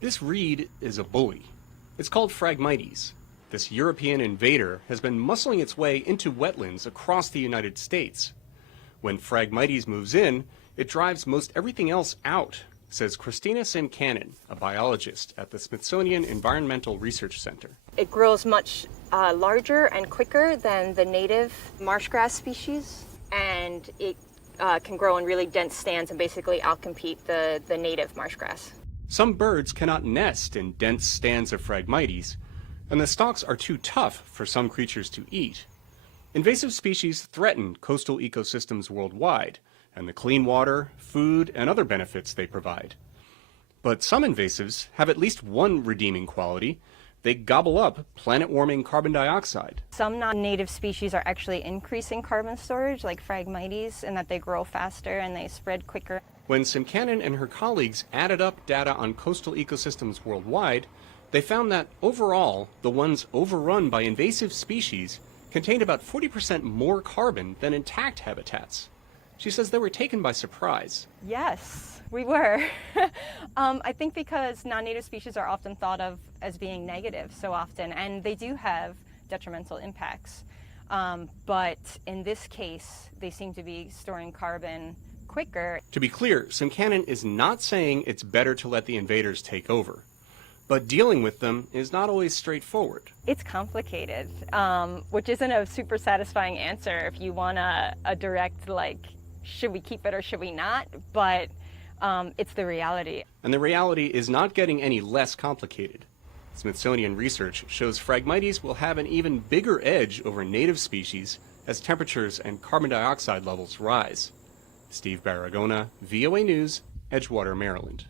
This reed is a bully. It's called Phragmites. This European invader has been muscling its way into wetlands across the United States. When Phragmites moves in, it drives most everything else out, says Christina Simcanen, a biologist at the Smithsonian Environmental Research Center. It grows much larger and quicker than the native marsh grass species, and it can grow in really dense stands and basically outcompete the native marsh grass. Some birds cannot nest in dense stands of Phragmites, and the stalks are too tough for some creatures to eat. Invasive species threaten coastal ecosystems worldwide, and the clean water, food, and other benefits they provide. But some invasives have at least one redeeming quality. They gobble up planet-warming carbon dioxide. Some non-native species are actually increasing carbon storage, like Phragmites, in that they grow faster and they spread quicker. When Simcanen and her colleagues added up data on coastal ecosystems worldwide, they found that overall, the ones overrun by invasive species contained about 40% more carbon than intact habitats. She says they were taken by surprise. Yes, we were. I think because non-native species are often thought of as being negative so often, and they do have detrimental impacts. But in this case, they seem to be storing carbon quicker. To be clear, Simcanen is not saying it's better to let the invaders take over. But dealing with them is not always straightforward. It's complicated, which isn't a super satisfying answer if you want a direct, like, should we keep it or should we not? But it's the reality. And the reality is not getting any less complicated. Smithsonian research shows Phragmites will have an even bigger edge over native species as temperatures and carbon dioxide levels rise. Steve Baragona, VOA News, Edgewater, Maryland.